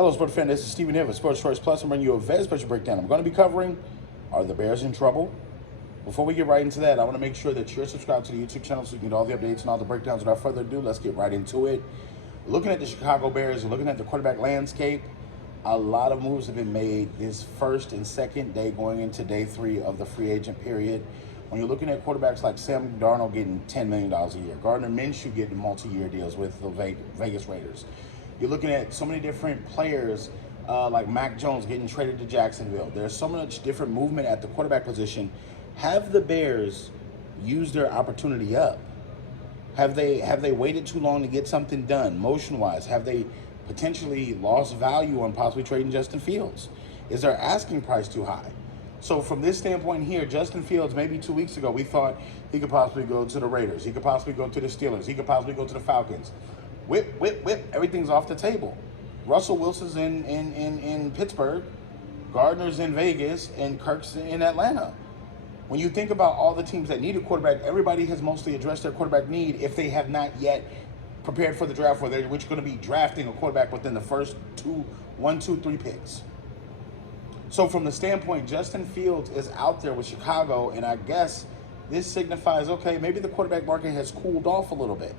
Hello, sports fan. This is Stephen here with Sports Choice Plus. I'm bringing you a very special breakdown. I'm going to be covering, are the Bears in trouble? Before we get right into that, I want to make sure that you're subscribed to the YouTube channel so you can get all the updates and all the breakdowns. Without further ado, let's get right into it. Looking at the Chicago Bears, looking at the quarterback landscape, a lot of moves have been made this first and second day going into day 3 of the free agent period. When you're looking at quarterbacks like Sam Darnold getting $10 million a year, Gardner Minshew getting multi-year deals with the Vegas Raiders. You're looking at so many different players like Mac Jones getting traded to Jacksonville. There's so much different movement at the quarterback position. Have the Bears used their opportunity up? Have they waited too long to get something done motion-wise? Have they potentially lost value on possibly trading Justin Fields? Is their asking price too high? So from this standpoint here, Justin Fields, maybe 2 weeks ago, we thought he could possibly go to the Raiders. He could possibly go to the Steelers. He could possibly go to the Falcons. Whip, whip, whip. Everything's off the table. Russell Wilson's in Pittsburgh. Gardner's in Vegas. And Kirk's in Atlanta. When you think about all the teams that need a quarterback, everybody has mostly addressed their quarterback need if they have not yet prepared for the draft, where they're going to be drafting a quarterback within the first 1, 2, 3 picks. So from the standpoint, Justin Fields is out there with Chicago, and I guess this signifies, okay, maybe the quarterback market has cooled off a little bit.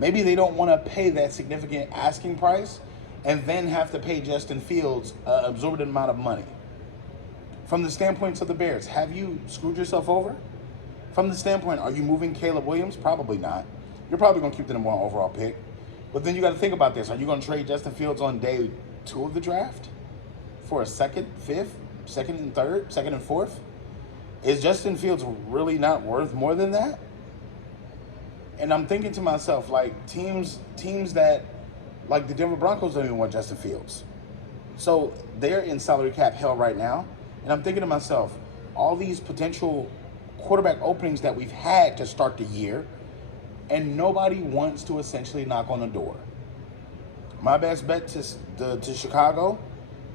Maybe they don't want to pay that significant asking price and then have to pay Justin Fields an absorbent amount of money. From the standpoint of the Bears, have you screwed yourself over? From the standpoint, are you moving Caleb Williams? Probably not. You're probably going to keep the number 1 overall pick. But then you got to think about this. Are you going to trade Justin Fields on day 2 of the draft for a 2nd, 5th, 2nd and 3rd, 2nd and 4th? Is Justin Fields really not worth more than that? And I'm thinking to myself, like, teams that, like the Denver Broncos don't even want Justin Fields. So they're in salary cap hell right now. And I'm thinking to myself, all these potential quarterback openings that we've had to start the year, and nobody wants to essentially knock on the door. My best bet to Chicago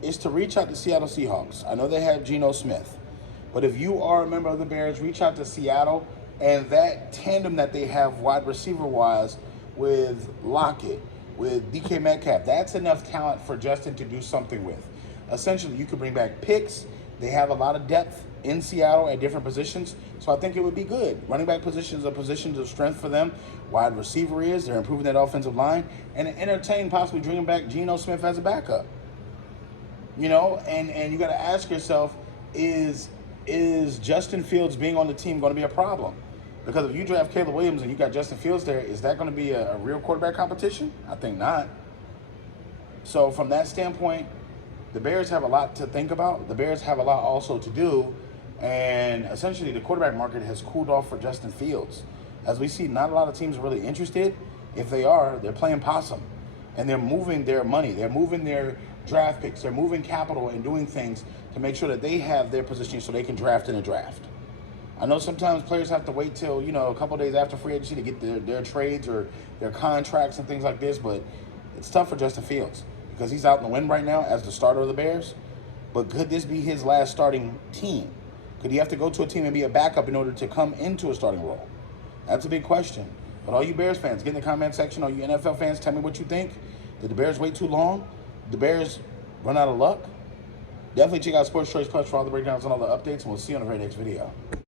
is to reach out to Seattle Seahawks. I know they have Geno Smith. But if you are a member of the Bears, reach out to Seattle. And that tandem that they have wide receiver-wise with Lockett, with DK Metcalf, that's enough talent for Justin to do something with. Essentially, you could bring back picks. They have a lot of depth in Seattle at different positions, so I think it would be good. Running back positions are positions of strength for them. Wide receiver is. They're improving that offensive line. And entertain possibly bringing back Geno Smith as a backup. You know, and you got to ask yourself, is Justin Fields being on the team going to be a problem? Because if you draft Caleb Williams and you got Justin Fields there, is that going to be a real quarterback competition? I think not. So from that standpoint, the Bears have a lot to think about. The Bears have a lot also to do. And essentially the quarterback market has cooled off for Justin Fields. As we see, not a lot of teams are really interested. If they are, they're playing possum. And they're moving their money. They're moving their draft picks. They're moving capital and doing things to make sure that they have their positioning so they can draft in a draft. I know sometimes players have to wait till, you know, a couple of days after free agency to get their trades or their contracts and things like this, but it's tough for Justin Fields because he's out in the wind right now as the starter of the Bears. But could this be his last starting team? Could he have to go to a team and be a backup in order to come into a starting role? That's a big question. But all you Bears fans, get in the comment section. All you NFL fans, tell me what you think. Did the Bears wait too long? Did the Bears run out of luck? Definitely check out Sports Choice Plus for all the breakdowns and all the updates, and we'll see you on the very next video.